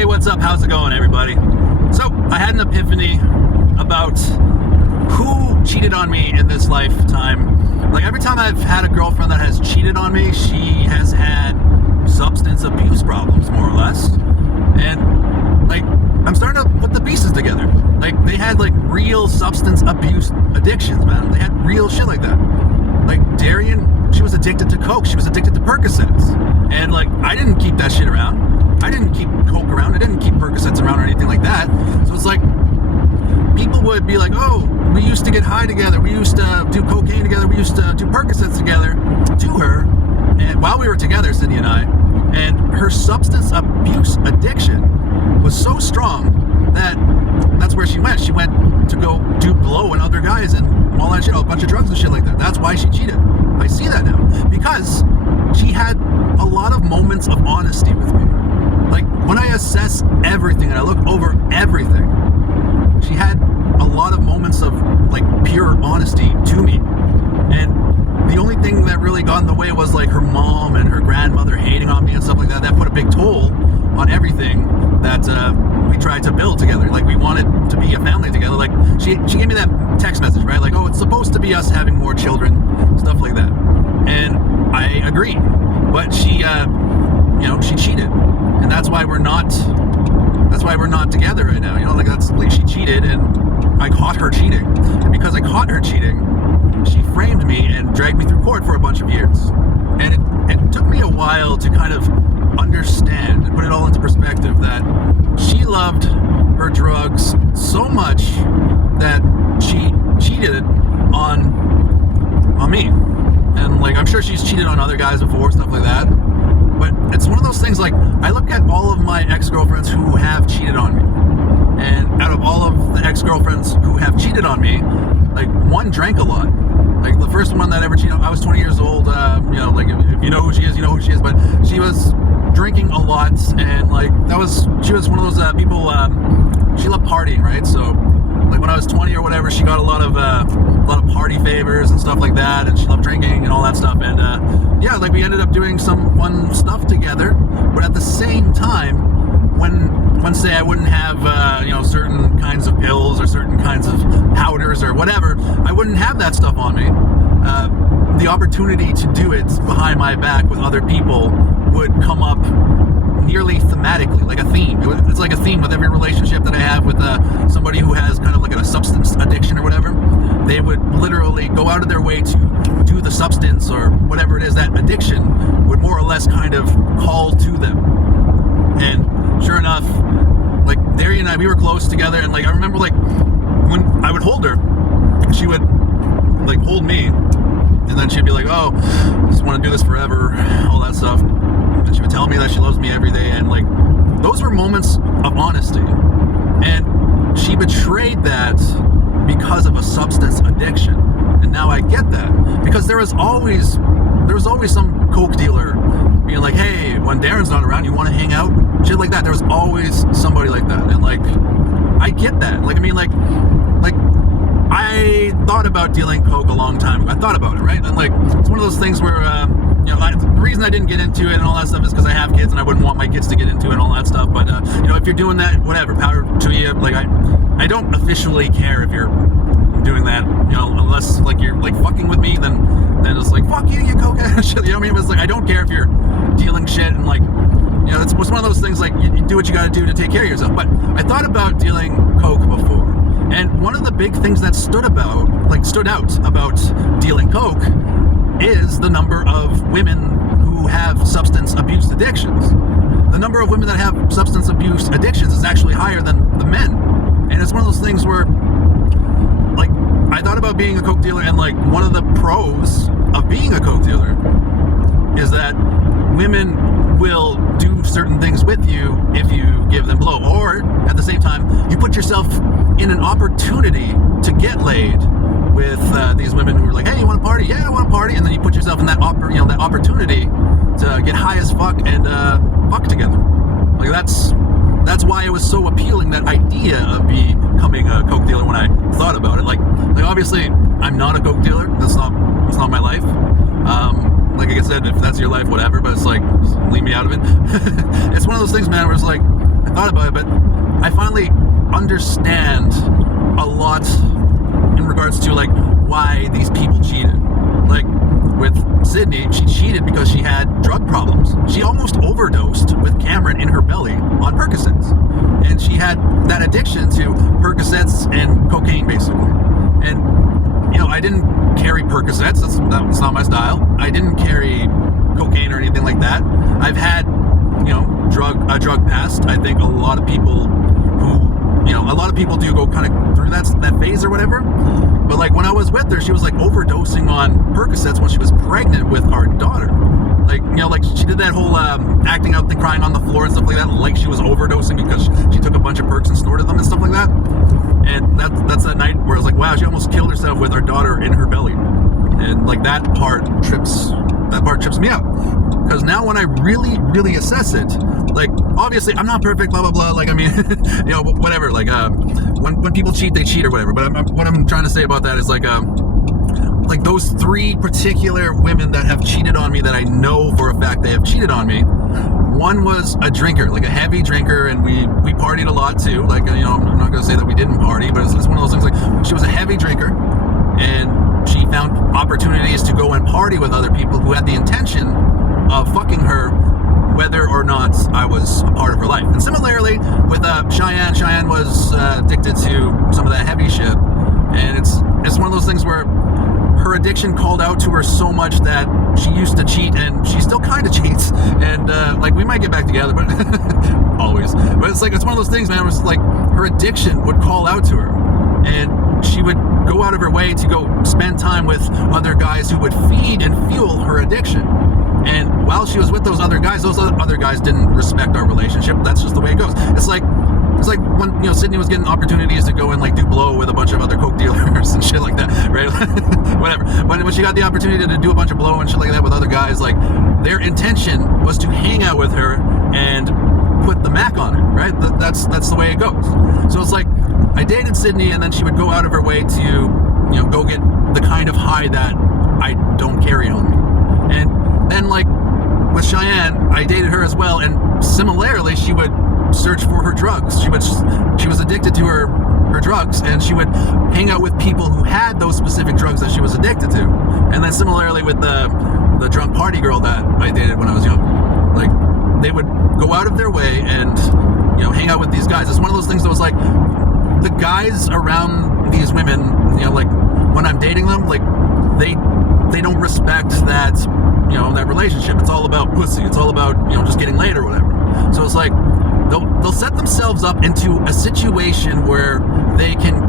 Hey, what's up? How's it going, everybody? So, I had an epiphany about who cheated on me in this lifetime. Like, every time I've had a girlfriend that has cheated on me, she has had substance abuse problems, more or less. And, like, I'm starting to put the pieces together. Like, they had, like, real substance abuse addictions, man. They had real shit like that. Like, Darian, she was addicted to coke. She was addicted to Percocets. And, like, I didn't keep that shit around. I didn't keep coke around. I didn't keep Percocets around or anything like that. So it's like, people would be like, oh, we used to get high together. We used to do cocaine together. We used to do Percocets together to her. And while we were together, Cindy and I, and her substance abuse addiction was so strong that that's where she went. She went to go do blow and other guys and all that shit, a bunch of drugs and shit like that. That's why she cheated. I see that now. Because she had a lot of moments of honesty with me. Like, when I assess everything and I look over everything, she had a lot of moments of, like, pure honesty to me. And the only thing that really got in the way was, like, her mom and her grandmother hating on me and stuff like that. That put a big toll on everything that we tried to build together. Like, we wanted to be a family together. Like, she gave me that text message, right? Like, oh, it's supposed to be us having more children, stuff like that. And I agree. But she, she cheated. And that's why we're not together right now. You know, like, that's, like, she cheated and I caught her cheating. And because I caught her cheating, she framed me and dragged me through court for a bunch of years. And it took me a while to kind of understand and put it all into perspective that she loved her drugs so much that she cheated on me. And, like, I'm sure she's cheated on other guys before, stuff like that. But it's one of those things, like, I look at all of my ex-girlfriends who have cheated on me. And out of all of the ex-girlfriends who have cheated on me, like, one drank a lot. Like, the first one that ever cheated, I was 20 years old, like, if you know who she is, you know who she is, but she was drinking a lot, and, like, she was one of those people, she loved partying, right? So, like, when I was 20 or whatever, she got a lot of party favors and stuff like that, and she loved drinking and all that stuff, and, yeah, like, we ended up doing some fun stuff together, but at the same time, when say I wouldn't have, certain kinds of pills or certain kinds of powders or whatever, I wouldn't have that stuff on me. The opportunity to do it behind my back with other people would come up nearly thematically, like a theme. It's like a theme with every relationship that I have with somebody who has kind of like a substance addiction or whatever. They would literally go out of their way to do the substance or whatever it is, that addiction would more or less kind of call to them. And sure enough, like, Darian and I, we were close together, and, like, I remember, like, when I would hold her, she would, like, hold me, and then she'd be like, oh, I just want to do this forever, all that stuff. And she would tell me that she loves me every day, and, like, those were moments of honesty. And she betrayed that because of a substance addiction. And now I get that, because there was always some coke dealer being like, hey, when Darren's not around, you want to hang out? Shit like that. There was always somebody like that. And, like, I get that. Like, I mean, like I thought about dealing coke a long time ago. I thought about it, right? And, like, it's one of those things where, the reason I didn't get into it and all that stuff is because I have kids and I wouldn't want my kids to get into it and all that stuff. But, if you're doing that, whatever, power to you. Like, I don't officially care if you're doing that, unless, like, you're, like, fucking with me, then it's like, fuck you, you cokehead shit, you know what I mean? But it's like, I don't care if you're dealing shit, and, like, it's one of those things, like, you do what you gotta do to take care of yourself. But I thought about dealing coke before, and one of the big things that stood out about dealing coke is the number of women who have substance abuse addictions. The number of women that have substance abuse addictions is actually higher than the men. And it's one of those things where, like, I thought about being a coke dealer, and, like, one of the pros of being a coke dealer is that women will do certain things with you if you give them blow, or at the same time, you put yourself in an opportunity to get laid with these women who are like, hey, you want to party? Yeah, I want to party. And then you put yourself in that that opportunity to get high as fuck and fuck together. Like, that's why it was so appealing, that idea of becoming a coke dealer, when I thought about it. Like obviously, I'm not a coke dealer. That's not my life. like I said, if that's your life, whatever, but it's like, just leave me out of it. It's one of those things, man, where it's like, I thought about it, but I finally understand a lot in regards to like why these people cheated. Like with Sydney, she cheated because she had drug problems. She almost overdosed with Cameron in her belly on Percocets, and she had that addiction to Percocets and cocaine, basically. And I didn't carry Percocets. That's not my style. I didn't carry cocaine or anything like that. I've had a drug past. I think a lot of people do go kind of through that phase or whatever. But like when I was with her, she was like overdosing on Percocets when she was pregnant with our daughter. Like she did that whole acting out thing, crying on the floor and stuff like that, like she was overdosing because she took a bunch of perks and snorted them and stuff like that. And that's that night where I was like, wow, she almost killed herself with our daughter in her belly. And like that part trips me out. Because now when I really, really assess it, like obviously I'm not perfect, blah blah blah. Like I mean, whatever. Like when people cheat, they cheat or whatever. But what I'm trying to say about that is like those 3 particular women that have cheated on me, that I know for a fact they have cheated on me. One was a drinker, like a heavy drinker, and we partied a lot too. Like I'm not gonna say that we didn't party, but it's one of those things. Like she was a heavy drinker, and she found opportunities to go and party with other people who had the intention of fucking her, whether or not I was a part of her life. And similarly with Cheyenne was addicted to some of that heavy shit, and it's one of those things where her addiction called out to her so much that she used to cheat, and she still kind of cheats, and like we might get back together, but always. But it's like, it's one of those things, man. It was like her addiction would call out to her, and she would go out of her way to go spend time with other guys who would feed and fuel her addiction. And while she was with those other guys didn't respect our relationship. That's just the way it goes. It's like when Sydney was getting opportunities to go and like do blow with a bunch of other coke dealers and shit like that, right? Whatever. When she got the opportunity to do a bunch of blow and shit like that with other guys, like their intention was to hang out with her and put the Mac on her, right? That's the way it goes. So it's like I dated Sydney, and then she would go out of her way to go get the kind of high that I don't carry on me. And then like with Cheyenne, I dated her as well, and similarly she would search for her drugs. She was addicted to her drugs, and she would hang out with people who had those specific drugs that she was addicted to. And then similarly with the drunk party girl that I dated when I was young, like they would go out of their way and hang out with these guys. It's one of those things that was like the guys around these women, like when I'm dating them, like they don't respect that that relationship. It's all about pussy. It's all about just getting laid or whatever. So it's like they'll set themselves up into a situation where they can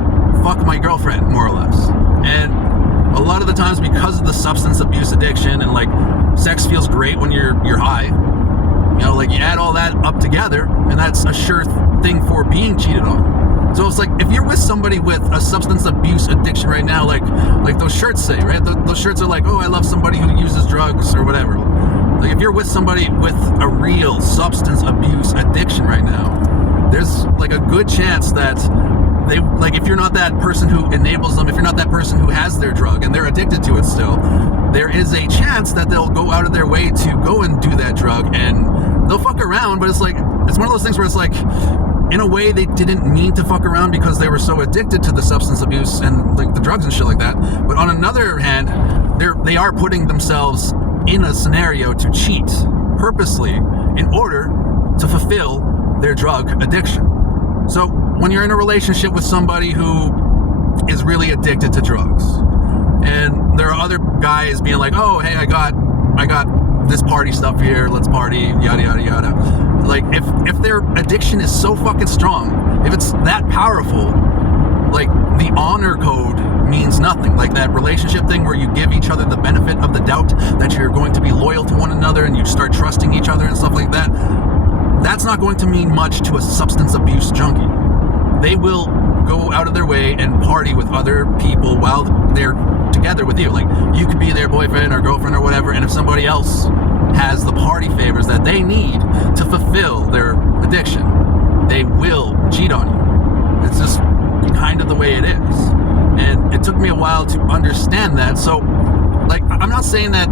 fuck my girlfriend, more or less. And a lot of the times, because of the substance abuse addiction, and like sex feels great when you're high, like you add all that up together, and that's a sure thing for being cheated on. So it's like if you're with somebody with a substance abuse addiction right now, like those shirts say, right? Those shirts are like, oh, I love somebody who uses drugs or whatever. Like if you're with somebody with a real substance abuse addiction right now, there's like a good chance that they, like if you're not that person who enables them, if you're not that person who has their drug and they're addicted to it still, there is a chance that they'll go out of their way to go and do that drug, and they'll fuck around. But it's like, it's one of those things where it's like, in a way they didn't mean to fuck around because they were so addicted to the substance abuse and like the drugs and shit like that. But on another hand, they are putting themselves in a scenario to cheat purposely in order to fulfill their drug addiction. So when you're in a relationship with somebody who is really addicted to drugs, and there are other guys being like, oh, hey, I got this party stuff here, let's party, yada yada yada. Like if their addiction is so fucking strong, if it's that powerful, like the honor code means nothing. Like that relationship thing where you give each other the benefit of the doubt that you're going to be loyal to one another and you start trusting each other and stuff like that, that's not going to mean much to a substance abuse junkie. They will go out of their way and party with other people while they're together with you. Like you could be their boyfriend or girlfriend or whatever, and if somebody else has the party favors that they need to fulfill their addiction, they will cheat on you. It's just kind of the way it is. And it took me a while to understand that. So like, I'm not saying that,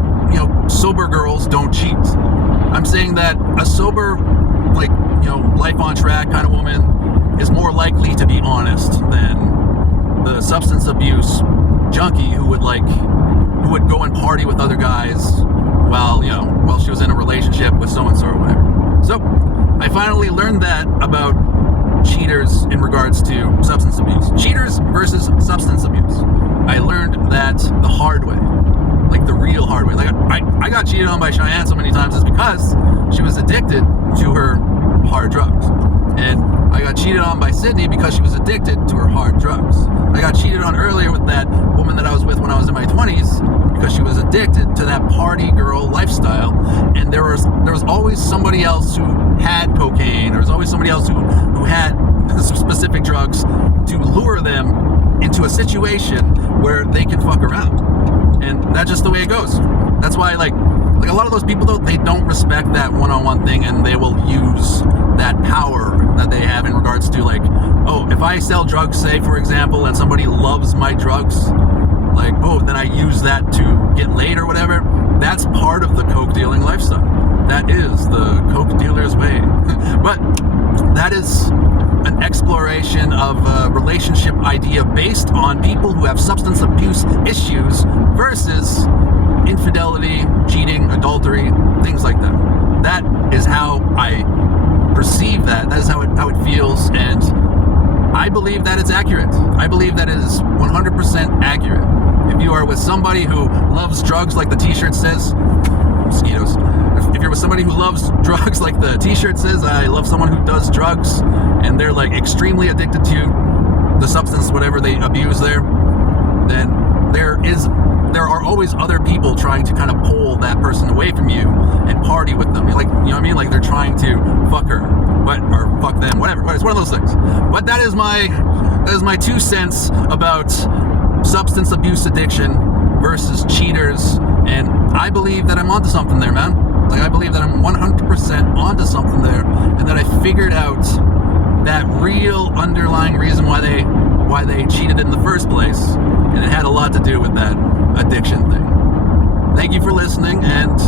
sober girls don't cheat. I'm saying that a sober, like, life on track kind of woman is more likely to be honest than the substance abuse junkie who would go and party with other guys while she was in a relationship with so-and-so or whatever. So I finally learned that about cheaters in regards to substance abuse. Cheaters versus substance abuse. I learned that the hard way, like the real hard way. Like I got cheated on by Cheyenne so many times is because she was addicted to her hard drugs. And I got cheated on by Sydney because she was addicted to her hard drugs. I got cheated on earlier with that woman that I was with when I was in my 20s because she was addicted to that party girl lifestyle. And there was always somebody else who had cocaine. There was always somebody else who had specific drugs to lure them into a situation where they can fuck around. And that's just the way it goes. That's why like a lot of those people, though, they don't respect that one-on-one thing, and they will use that power that they have in regards to, like, oh, if I sell drugs, say, for example, and somebody loves my drugs, like, oh, then I use that to get laid or whatever. That's part of the coke dealing lifestyle. That is the coke dealer's way. But that is an exploration of a relationship idea based on people who have substance abuse issues versus infidelity, cheating, adultery, things like that. That is how I perceive that. That is how it feels, and I believe that it's accurate. I believe that it is 100% accurate. If you are with somebody who loves drugs like the t-shirt says, mosquitoes. If you're with somebody who loves drugs like the t-shirt says, I love someone who does drugs, and they're like extremely addicted to the substance, whatever they abuse there, then there are always other people trying to kind of pull that person away from you and party with them. Like, you know what I mean? Like they're trying to fuck her, or fuck them, whatever. But it's one of those things. But that is my 2 cents about substance abuse addiction versus cheaters. And I believe that I'm onto something there, man. Like I believe that I'm 100% onto something there, and that I figured out that real underlying reason why they cheated in the first place, and it had a lot to do with that addiction thing. Thank you for listening, and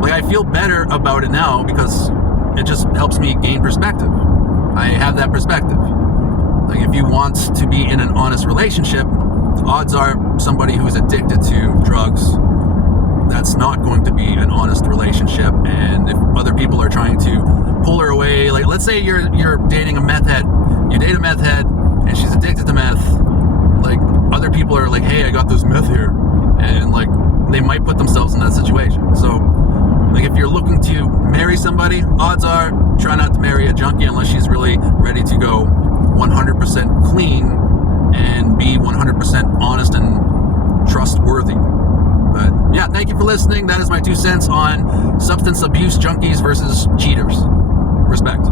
like I feel better about it now because it just helps me gain perspective. I have that perspective. Like if you want to be in an honest relationship, odds are somebody who's addicted to drugs, that's not going to be an honest relationship. And if other people are trying to pull her away, like let's say you're dating a meth head, you date a meth head and she's addicted to meth, like other people are like, hey, I got this meth here, and like they might put themselves in that situation. So like if you're looking to marry somebody, odds are try not to marry a junkie unless she's really ready to go 100% clean and be 100% honest and trustworthy. But yeah, thank you for listening. That is my 2 cents on substance abuse junkies versus cheaters. Respect.